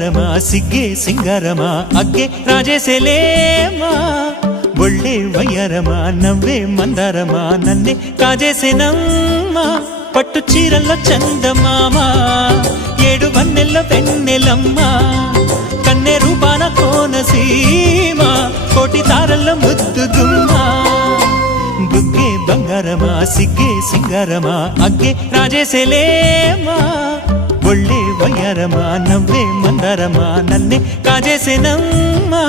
ಬಂಗಾರಮ ಸಿಗ್ಗೆ ಸಿಂಗಾರಮ ಅಗ್ಗೆ ರಾಜೇಸೆಲೇಮಾ ಒಳ್ಳೆ వయ్యారమా నవ్వే మందారమా నన్నే కాజేసేనమ్మా పట్టు చీరల్లో చందమామ ఏడు వన్నెల్లో వెన్నెలమ్మ కన్నె రూపాన కోనసీమ కోటి తారల్లో ముద్దుగుమ్మా బుగ్గే బంగారమా సిగ్గే సింగారమా అగ్గే రాజేసెలేమా ఒళ్ళే వయ్యారమా నవ్వే మందారమా నన్నే కాజేసేనమ్మా